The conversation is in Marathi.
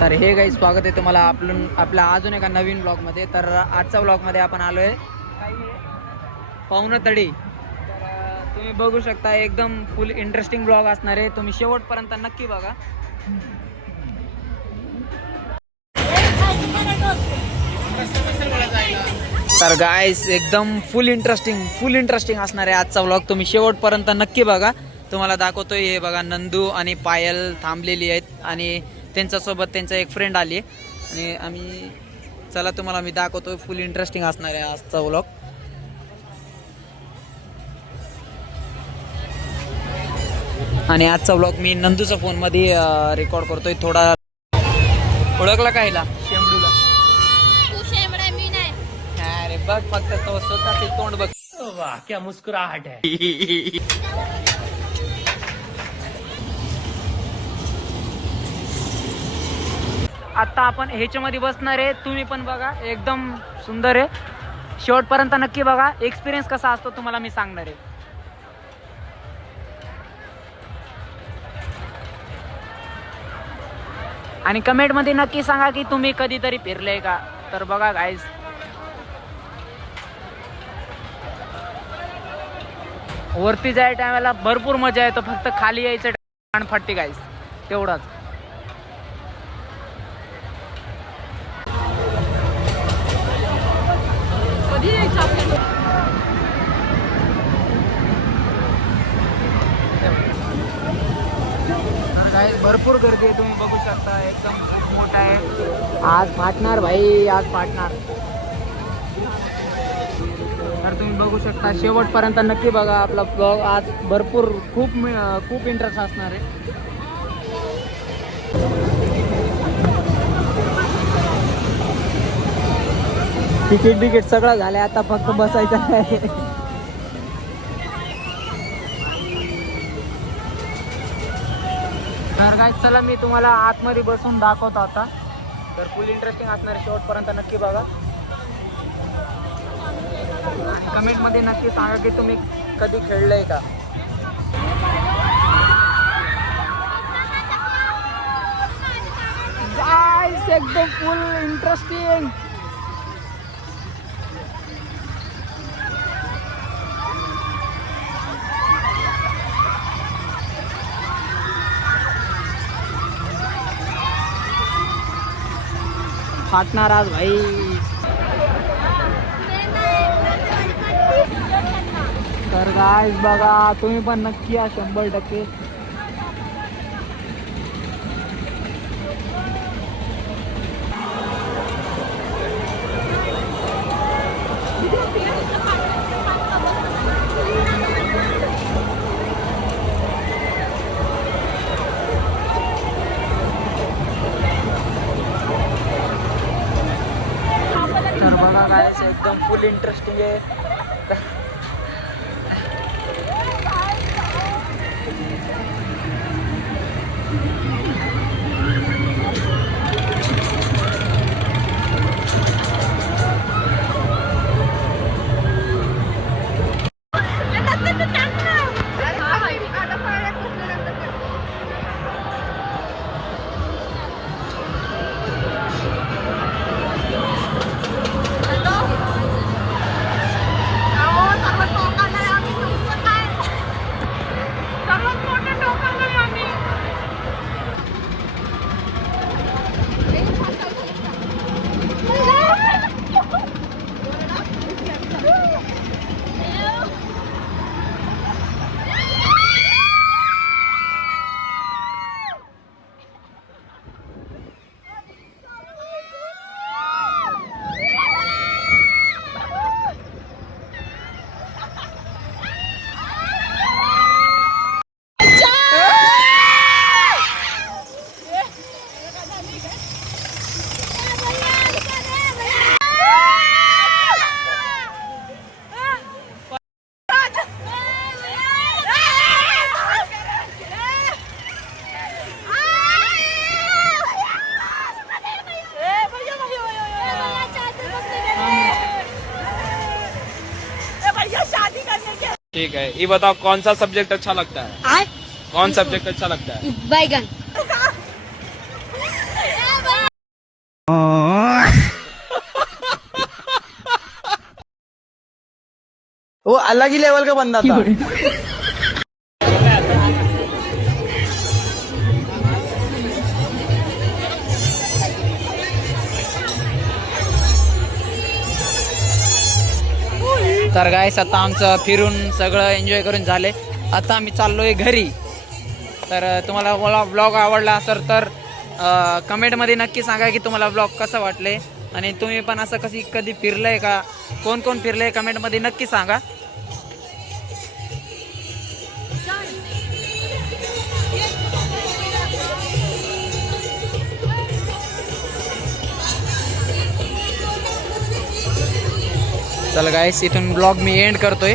तर हे काही स्वागत आहे तुम्हाला आपल्या अजून एका नवीन ब्लॉगमध्ये. तर आजच्या ब्लॉगमध्ये आपण आलोय पावनतडी. तर तुम्ही बघू शकता एकदम फुल इंटरेस्टिंग ब्लॉग असणार आहे. तुम्ही शेवटपर्यंत नक्की बघा. तर गाईस एकदम फुल इंटरेस्टिंग असणार आहे आजचा ब्लॉग. तुम्ही शेवटपर्यंत नक्की बघा. तुम्हाला दाखवतोय हे बघा, नंदू आणि पायल थांबलेली आहेत आणि त्यांच्यासोबत त्यांचा एक फ्रेंड आली आणि आम्ही चला तुम्हाला मी दाखवतोय. फुल इंटरेस्टिंग असणार आहे आजचा व्लॉग. आणि आजचा व्लॉग मी नंदूच्या फोनमध्ये रेकॉर्ड करतोय. थोडा ओळखला कायला शेंबडूला? मी नाही. अरे बघ फक्त तो स्वतःचे तोंड बघ. वाह क्या मुस्कुराहट है. आता आपण ह्याच्यामध्ये बसणार आहे. तुम्ही पण बघा, एकदम सुंदर आहे. शेवटपर्यंत नक्की बघा. एक्सपिरियन्स कसा असतो तुम्हाला मी सांगणार आहे. आणि कमेंटमध्ये नक्की सांगा की तुम्ही कधीतरी फिरले का. तर बघा गाईज, वरती जाय टायमाला भरपूर मजा येतो. फक्त खाली यायचं टाइम फटते गाईज, तेवढंच. भरपूर गर्दी आहे, तुम्ही बघू शकता. एकदम खूप मोठा आहे. आज फाटणार भाई, आज फाटणार. तर तुम्ही बघू शकता, शेवटपर्यंत नक्की बघा आपला ब्लॉग. आज भरपूर खूप इंटरेस्ट असणार आहे. तिकीट सगळं झालंय, आता फक्त बसायचं आहे. तर काय, चला मी तुम्हाला आतमध्ये बसून दाखवतो आता. तर फुल इंटरेस्टिंग असणार आहे. शेवटपर्यंत नक्की बघा. आणि कमेंटमध्ये नक्की सांगा की तुम्ही कधी खेळलंय का. गाईस एकदम फुल इंटरेस्टिंग. फाटणार आज भाई. तर गाईस बघा, तुम्ही पण नक्की या 100%. तर बघा गाईस, एकदम फुल इंटरेस्टिंग आहे. ठीक है, ये बताओ कौन सा सब्जेक्ट अच्छा लगता है? कौन सब्जेक्ट अच्छा लगता है? बैगन। वो अलग ही लेवल का बंदा था. तर गाईस आता आमचं फिरून सगळं एन्जॉय करून झाले. आता आम्ही चाललोय घरी. तर तुम्हाला मला व्लॉग आवडला असेल तर कमेंटमध्ये नक्की सांगा की तुम्हाला व्लॉग कसं वाटले आणि तुम्ही पण असं कधी फिरलंय का, कोण कोण फिरलंय कमेंटमध्ये नक्की सांगा. चल गाईस इथून ब्लॉग मी एंड करतोय.